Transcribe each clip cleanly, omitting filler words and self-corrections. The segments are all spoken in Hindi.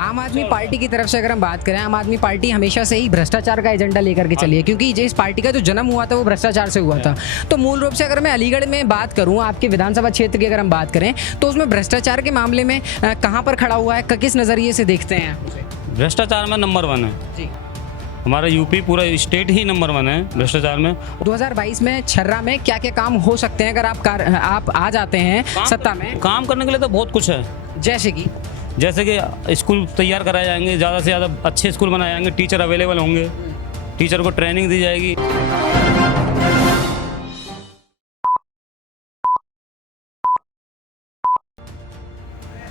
आम आदमी पार्टी की तरफ से अगर हम बात करें, आम आदमी पार्टी हमेशा से ही भ्रष्टाचार का एजेंडा लेकर के चली है, क्योंकि जिस पार्टी का जो जन्म हुआ था वो भ्रष्टाचार से हुआ था। तो मूल रूप से अगर मैं अलीगढ़ में बात करूं, आपके विधानसभा क्षेत्र की अगर हम बात करें, तो उसमें भ्रष्टाचार के मामले में कहां पर खड़ा हुआ है, किस नज़रिए से देखते हैं? भ्रष्टाचार में नंबर 1 है जी। हमारा यूपी, पूरा स्टेट ही नंबर 1 है भ्रष्टाचार में। 2022 में छर्रा में क्या क्या काम हो सकते हैं अगर आप आ जाते हैं सत्ता में? काम करने के लिए तो बहुत कुछ है, जैसे कि स्कूल तैयार कराए जाएंगे, ज़्यादा से ज़्यादा अच्छे स्कूल बनाए जाएंगे, टीचर अवेलेबल होंगे, टीचर को ट्रेनिंग दी जाएगी।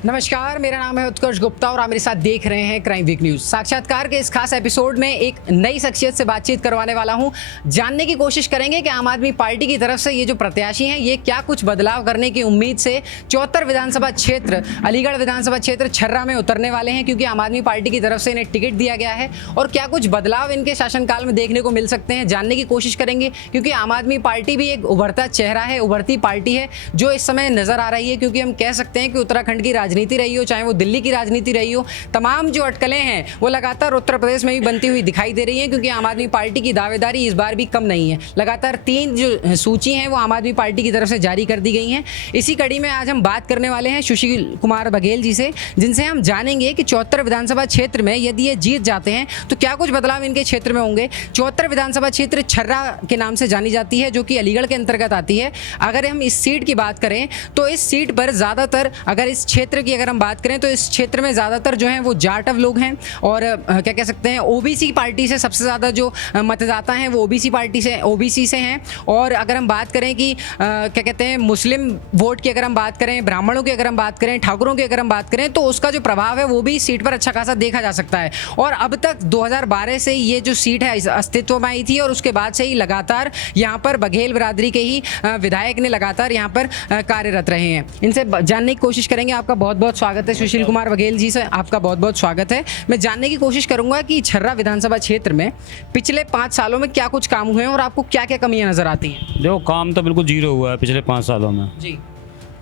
नमस्कार, मेरा नाम है उत्कर्ष गुप्ता और आप मेरे साथ देख रहे हैं क्राइम वीक न्यूज़। साक्षात्कार के इस खास एपिसोड में एक नई शख्सियत से बातचीत करवाने वाला हूं। जानने की कोशिश करेंगे कि आम आदमी पार्टी की तरफ से ये जो प्रत्याशी हैं ये क्या कुछ बदलाव करने की उम्मीद से 74 विधानसभा क्षेत्र, अलीगढ़ विधानसभा क्षेत्र छर्रा में उतरने वाले हैं, क्योंकि आम आदमी पार्टी की तरफ से इन्हें टिकट दिया गया है। और क्या कुछ बदलाव इनके शासनकाल में देखने को मिल सकते हैं, जानने की कोशिश करेंगे, क्योंकि आम आदमी पार्टी भी एक उभरता चेहरा है, उभरती पार्टी है जो इस समय नजर आ रही है। क्योंकि हम कह सकते हैं कि उत्तराखंड की राजनीति रही हो, चाहे वो दिल्ली की राजनीति रही हो, तमाम जो अटकलें हैं वो लगातार उत्तर प्रदेश में भी बनती हुई दिखाई दे रही हैं, क्योंकि आम आदमी पार्टी की दावेदारी इस बार भी कम नहीं है। लगातार 3 जो सूची हैं वो आम आदमी पार्टी की तरफ से जारी कर दी गई हैं। इसी कड़ी में आज हम बात करने वाले हैं सुशील कुमार बघेल जी से, जिनसे हम जानेंगे कि 74 विधानसभा क्षेत्र में यदि ये जीत जाते हैं तो क्या कुछ बदलाव इनके क्षेत्र में होंगे। 74 विधानसभा क्षेत्र छर्रा के नाम से जानी जाती है, जो कि अलीगढ़ के अंतर्गत आती है। अगर हम इस सीट की बात करें तो इस सीट पर ज़्यादातर, अगर इस क्षेत्र की अगर हम बात करें तो इस क्षेत्र में ज़्यादातर जो हैं वो जाटव लोग हैं, और क्या कह सकते हैं ओबीसी पार्टी से सबसे ज़्यादा जो मतदाता हैं वो ओबीसी से हैं। और अगर हम बात करें कि क्या कहते हैं मुस्लिम वोट की अगर हम बात करें, ब्राह्मणों की अगर हम बात करें, ठाकुरों की अगर हम बात करें, तो उसका जो प्रभाव है वो भी सीट पर अच्छा खासा देखा जा सकता है। और अब तक 2012 से ये जो सीट है अस्तित्व में आई थी, और उसके बाद से ही लगातार यहाँ पर बघेल बिरादरी के ही विधायक ने लगातार यहाँ पर कार्यरत रहे हैं। इनसे जानने की कोशिश करेंगे। आपका बहुत बहुत स्वागत है सुशील कुमार बघेल जी, से आपका बहुत बहुत स्वागत है। मैं जानने की कोशिश करूंगा कि छर्रा विधानसभा क्षेत्र में पिछले 5 सालों में क्या कुछ काम हुए हैं और आपको क्या क्या कमियां नजर आती हैं? जो काम तो बिल्कुल जीरो हुआ है पिछले 5 सालों में जी।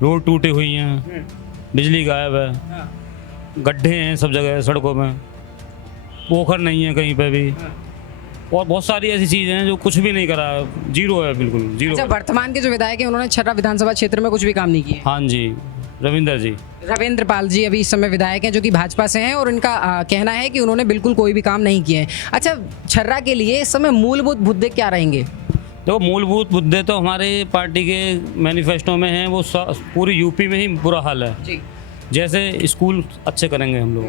रोड टूटी हुई हैं, बिजली गायब है, गड्ढे हैं सब जगह सड़कों में, पोखर नहीं है कहीं पे भी, और बहुत सारी ऐसी चीज़ें हैं जो कुछ भी नहीं करा, जीरो है, बिल्कुल जीरो। अच्छा, वर्तमान के जो विधायक हैं उन्होंने छर्रा विधानसभा क्षेत्र में कुछ भी काम नहीं किया? हाँ जी, रविंद्र पाल जी अभी इस समय विधायक हैं, जो कि भाजपा से हैं, और उनका कहना है कि उन्होंने बिल्कुल कोई भी काम नहीं किए हैं। अच्छा, छर्रा के लिए इस समय मूलभूत मुद्दे क्या रहेंगे? तो मूलभूत मुद्दे तो हमारे पार्टी के मैनिफेस्टो में हैं, वो पूरी यूपी में ही बुरा हाल है जी। जैसे स्कूल अच्छे करेंगे हम लोग,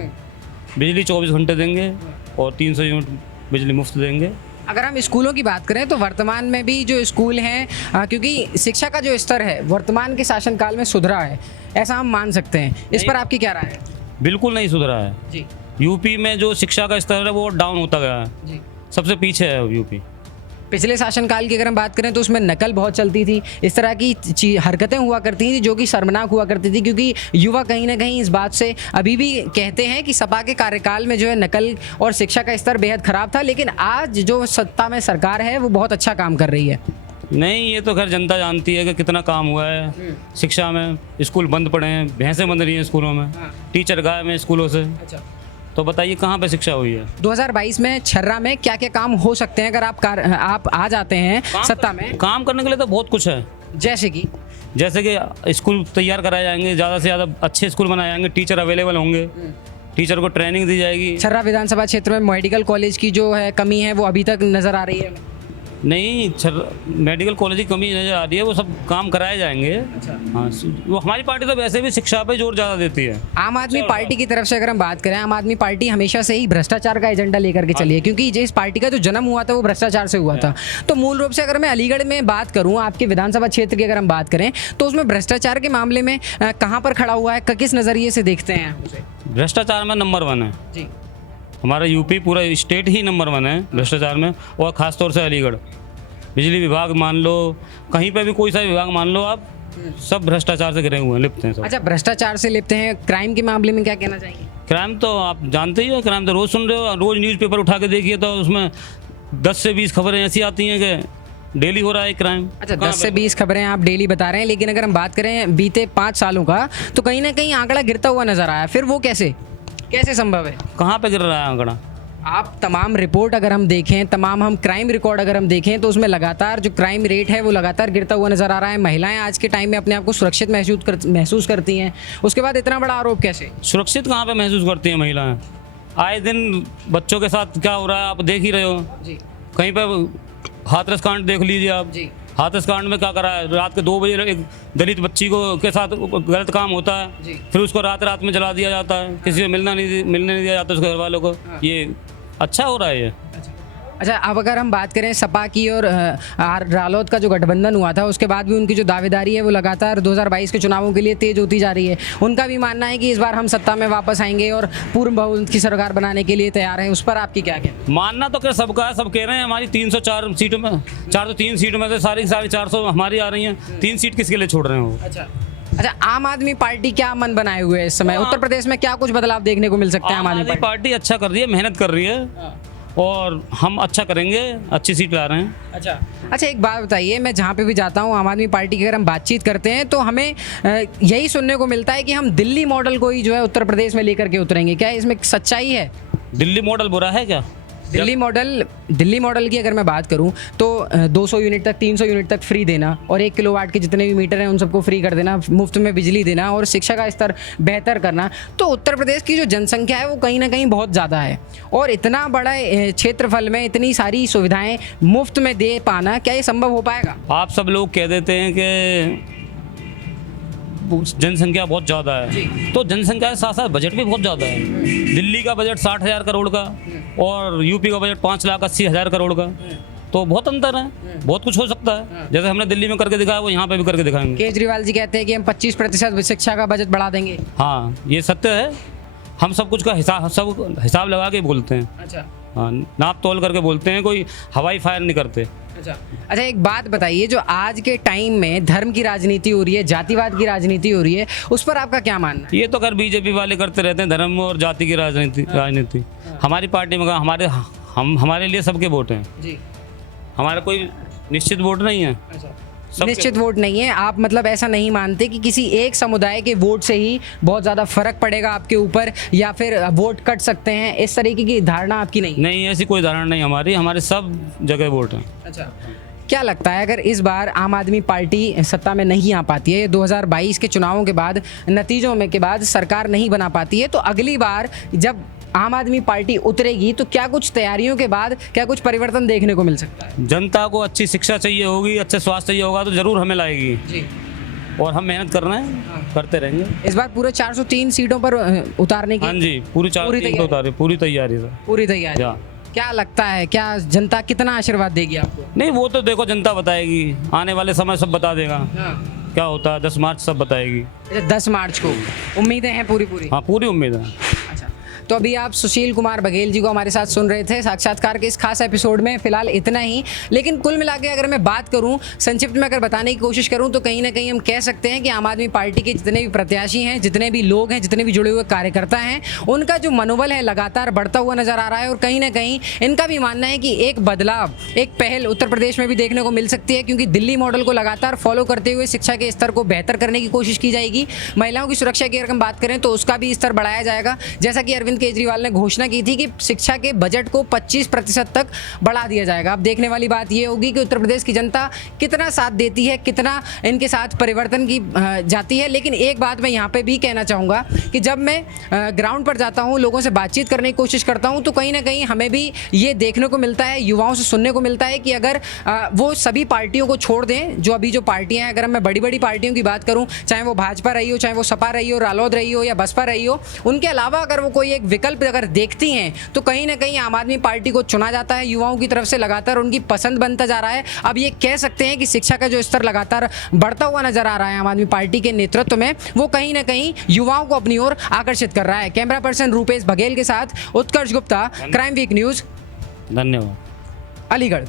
बिजली 24 घंटे देंगे और 300 यूनिट बिजली मुफ्त देंगे। अगर हम स्कूलों की बात करें तो वर्तमान में भी जो स्कूल हैं, क्योंकि शिक्षा का जो स्तर है वर्तमान के शासनकाल में सुधरा है, ऐसा हम मान सकते हैं। इस पर आपकी क्या राय है? बिल्कुल नहीं सुधरा है जी। यूपी में जो शिक्षा का स्तर है वो डाउन होता गया है जी। सबसे पीछे है यूपी। पिछले शासनकाल की अगर हम बात करें तो उसमें नकल बहुत चलती थी, इस तरह की हरकतें हुआ करती थी जो कि शर्मनाक हुआ करती थी, क्योंकि युवा कहीं ना कहीं इस बात से अभी भी कहते हैं कि सपा के कार्यकाल में जो है नकल और शिक्षा का स्तर बेहद खराब था, लेकिन आज जो सत्ता में सरकार है वो बहुत अच्छा काम कर रही है। नहीं, ये तो खैर जनता जानती है कि कितना काम हुआ है शिक्षा में। स्कूल बंद पड़े हैं, भैंसें बंद रही हैं स्कूलों में, टीचर गायब हैं स्कूलों से। अच्छा, तो बताइए कहाँ पे शिक्षा हुई है? 2022 में छर्रा में क्या क्या काम हो सकते हैं अगर आप आ जाते हैं सत्ता में? काम करने के लिए तो बहुत कुछ है, जैसे कि स्कूल तैयार कराए जाएंगे, ज़्यादा से ज़्यादा अच्छे स्कूल बनाए जाएंगे, टीचर अवेलेबल होंगे, टीचर को ट्रेनिंग दी जाएगी। छर्रा विधानसभा क्षेत्र में मेडिकल कॉलेज की जो है कमी है वो अभी तक नज़र आ रही है? नहीं, मेडिकल कॉलेज की कमी नज़र आ रही है, वो सब काम कराए जाएंगे। अच्छा। हाँ, वो हमारी पार्टी तो वैसे भी शिक्षा पे जोर ज़्यादा देती है। आम आदमी पार्टी की तरफ से अगर हम बात करें, आम आदमी पार्टी हमेशा से ही भ्रष्टाचार का एजेंडा लेकर के चली है, क्योंकि जिस पार्टी का जो जन्म हुआ था वो भ्रष्टाचार से हुआ था। तो मूल रूप से अगर मैं अलीगढ़ में बात करूँ, आपके विधानसभा क्षेत्र की अगर हम बात करें, तो उसमें भ्रष्टाचार के मामले में कहाँ पर खड़ा हुआ है, किस नज़रिए से देखते हैं? भ्रष्टाचार में नंबर 1 है जी। हमारा यूपी, पूरा स्टेट ही नंबर 1 है भ्रष्टाचार में, और ख़ासतौर से अलीगढ़। बिजली विभाग मान लो, कहीं पे भी कोई सा विभाग मान लो आप, सब भ्रष्टाचार से घिरे हुए हैं, लिप्त हैं सब। अच्छा, भ्रष्टाचार से लिप्त हैं। क्राइम के मामले में क्या कहना चाहेंगे? क्राइम तो आप जानते ही हो, क्राइम तो रोज़ सुन रहे हो, रोज़ न्यूज़पेपर उठा के देखिए तो उसमें 10 से 20 खबरें ऐसी आती हैं कि डेली हो रहा है क्राइम। अच्छा, 10 से 20 खबरें आप डेली बता रहे हैं, लेकिन अगर हम बात करें बीते 5 सालों का, तो कहीं ना कहीं आंकड़ा गिरता हुआ नजर आया। फिर वो कैसे? कैसे संभव है? कहाँ पे गिर रहा है आंकड़ा? आप तमाम रिपोर्ट अगर हम देखें, तमाम हम क्राइम रिकॉर्ड अगर हम देखें तो उसमें लगातार जो क्राइम रेट है वो लगातार गिरता हुआ नजर आ रहा है। महिलाएं आज के टाइम में अपने आप को सुरक्षित महसूस करती हैं, उसके बाद इतना बड़ा आरोप कैसे? सुरक्षित कहाँ पे महसूस करती हैं महिलाएं? आए दिन बच्चों के साथ क्या हो रहा है आप देख ही रहे हो जी कहीं पे। हाथरस कांड देख लीजिए आप। जी हाथरस कांड में क्या करा है, रात के 2 बजे एक दलित बच्ची को के साथ गलत काम होता है, जी। फिर उसको रात में जला दिया जाता है, किसी को मिलने नहीं दिया जाता उसके घर वालों को। ये अच्छा हो रहा है ये। अच्छा, अब अगर हम बात करें सपा की और रालोद का जो गठबंधन हुआ था उसके बाद भी उनकी जो दावेदारी है वो लगातार 2022 के चुनावों के लिए तेज होती जा रही है। उनका भी मानना है कि इस बार हम सत्ता में वापस आएंगे और पूर्ण बहुमत की सरकार बनाने के लिए तैयार हैं। उस पर आपकी क्या कहना? मानना तो क्या सबका है, सब कह रहे हैं हमारी 304 सीटों में 403 सीटों में से सारी 450 हमारी आ रही हैं। 3 सीट किसके लिए छोड़ रहे हैं वो? अच्छा, आम आदमी पार्टी क्या मन बनाए हुए है इस समय? उत्तर प्रदेश में क्या कुछ बदलाव देखने को मिल सकते हैं? आम आदमी पार्टी अच्छा कर रही है, मेहनत कर रही है और हम अच्छा करेंगे, अच्छी सीट ला रहे हैं। अच्छा, एक बात बताइए, मैं जहाँ पे भी जाता हूँ आम आदमी पार्टी की अगर हम बातचीत करते हैं तो हमें यही सुनने को मिलता है कि हम दिल्ली मॉडल को ही जो है उत्तर प्रदेश में लेकर के उतरेंगे। क्या इसमें सच्चाई है? दिल्ली मॉडल बुरा है क्या? दिल्ली मॉडल की अगर मैं बात करूं तो 200 यूनिट तक 300 यूनिट तक फ्री देना और 1 किलोवाट के जितने भी मीटर हैं उन सबको फ्री कर देना, मुफ्त में बिजली देना और शिक्षा का स्तर बेहतर करना। तो उत्तर प्रदेश की जो जनसंख्या है वो कहीं ना कहीं बहुत ज़्यादा है और इतना बड़ा क्षेत्रफल में इतनी सारी सुविधाएं मुफ्त में दे पाना, क्या ये संभव हो पाएगा? आप सब लोग कह देते हैं कि जनसंख्या बहुत ज़्यादा है, तो जनसंख्या के साथ साथ बजट भी बहुत ज़्यादा है। दिल्ली का बजट 60,000 करोड़ का और यूपी का बजट 5,80,000 करोड़ का, तो बहुत अंतर है। बहुत कुछ हो सकता है, जैसे हमने दिल्ली में करके दिखाया वो यहाँ पे भी करके दिखाएंगे। केजरीवाल जी कहते हैं कि हम 25% शिक्षा का बजट बढ़ा देंगे। हाँ, ये सत्य है। हम सब कुछ का हिसाब लगा के बोलते हैं। अच्छा, हाँ, नाप तोल करके बोलते हैं, कोई हवाई फायर नहीं करते। अच्छा, एक बात बताइए, जो आज के टाइम में धर्म की राजनीति हो रही है, जातिवाद की राजनीति हो रही है, उस पर आपका क्या मानना है? ये तो अगर बीजेपी वाले करते रहते हैं धर्म और जाति की राजनीति। हमारी पार्टी में हमारे लिए सबके वोट हैं जी। हमारा कोई निश्चित वोट नहीं है। निश्चित वोट नहीं है? आप मतलब ऐसा नहीं मानते कि किसी एक समुदाय के वोट से ही बहुत ज़्यादा फर्क पड़ेगा आपके ऊपर या फिर वोट कट सकते हैं, इस तरीके की धारणा आपकी नहीं? नहीं, ऐसी कोई धारणा नहीं हमारे सब जगह वोट हैं। अच्छा, क्या लगता है अगर इस बार आम आदमी पार्टी सत्ता में नहीं आ पाती है, 2022 के चुनावों के बाद नतीजों में के बाद सरकार नहीं बना पाती है, तो अगली बार जब आम आदमी पार्टी उतरेगी तो क्या कुछ तैयारियों के बाद क्या कुछ परिवर्तन देखने को मिल सकता है? जनता को अच्छी शिक्षा चाहिए होगी, अच्छा स्वास्थ्य चाहिए होगा तो जरूर हमें लाएगी जी। और हम मेहनत कर रहे हैं, करते रहेंगे। इस बार पूरे 403 सीटों पर उतारने की? हाँ जी, पूरी तैयारी। पूरी तैयारी। क्या लगता है, क्या जनता कितना आशीर्वाद देगी आपको? नहीं, वो तो देखो जनता बताएगी, आने वाले समय सब बता देगा क्या होता है। 10 मार्च सब बताएगी। 10 मार्च को उम्मीदें हैं पूरी? हाँ, पूरी उम्मीद है। तो अभी आप सुशील कुमार बघेल जी को हमारे साथ सुन रहे थे साक्षात्कार के इस खास एपिसोड में। फिलहाल इतना ही, लेकिन कुल मिला के अगर मैं बात करूं, संक्षिप्त में अगर बताने की कोशिश करूं तो कहीं ना कहीं हम कह सकते हैं कि आम आदमी पार्टी के जितने भी प्रत्याशी हैं, जितने भी लोग हैं, जितने भी जुड़े हुए कार्यकर्ता हैं, उनका जो मनोबल है लगातार बढ़ता हुआ नजर आ रहा है और कहीं ना कहीं इनका भी मानना है कि एक बदलाव, एक पहल उत्तर प्रदेश में भी देखने को मिल सकती है, क्योंकि दिल्ली मॉडल को लगातार फॉलो करते हुए शिक्षा के स्तर को बेहतर करने की कोशिश की जाएगी। महिलाओं की सुरक्षा की अगर हम बात करें तो उसका भी स्तर बढ़ाया जाएगा, जैसा कि अरविंद केजरीवाल ने घोषणा की थी कि शिक्षा के बजट को 25% तक बढ़ा दिया जाएगा। अब देखने वाली बात यह होगी कि उत्तर प्रदेश की जनता कितना साथ देती है, कितना इनके साथ परिवर्तन की जाती है। लेकिन एक बात मैं यहाँ पे भी कहना चाहूँगा कि जब मैं ग्राउंड पर जाता हूँ, लोगों से बातचीत करने की कोशिश करता हूँ, तो कहीं ना कहीं हमें भी ये देखने को मिलता है, युवाओं से सुनने को मिलता है कि अगर वो सभी पार्टियों को छोड़ दें, जो अभी जो पार्टियाँ हैं, अगर मैं बड़ी बड़ी पार्टियों की बात करूँ, चाहे वो भाजपा रही हो, चाहे वो सपा रही हो, रालोद रही हो या बसपा रही हो, उनके अलावा अगर वो कोई एक विकल्प अगर देखती हैं तो कहीं ना कहीं आम आदमी पार्टी को चुना जाता है। युवाओं की तरफ से लगातार उनकी पसंद बनता जा रहा है। अब ये कह सकते हैं कि शिक्षा का जो स्तर लगातार बढ़ता हुआ नजर आ रहा है आम आदमी पार्टी के नेतृत्व में, वो कहीं ना कहीं युवाओं को अपनी ओर आकर्षित कर रहा है। कैमरा पर्सन रूपेश बघेल के साथ उत्कर्ष गुप्ता, क्राइम वीक न्यूज, धन्यवाद, अलीगढ़।